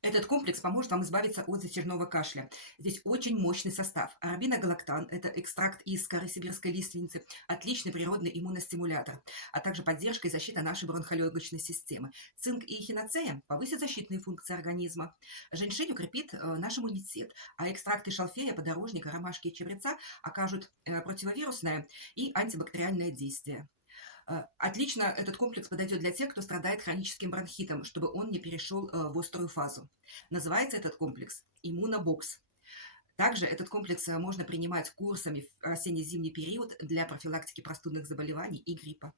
Этот комплекс поможет вам избавиться от затяжного кашля. Здесь очень мощный состав. Арабиногалактан– это экстракт из коры сибирской лиственницы, отличный природный иммуностимулятор, а также поддержка и защита нашей бронхолегочной системы. Цинк и хиноцея повысят защитные функции организма. Женьшень укрепит наш иммунитет, а экстракты шалфея, подорожника, ромашки и чабреца окажут противовирусное и антибактериальное действие. Отлично этот комплекс подойдет для тех, кто страдает хроническим бронхитом, чтобы он не перешел в острую фазу. Называется этот комплекс иммунобокс. Также этот комплекс можно принимать курсами в осенне-зимний период для профилактики простудных заболеваний и гриппа.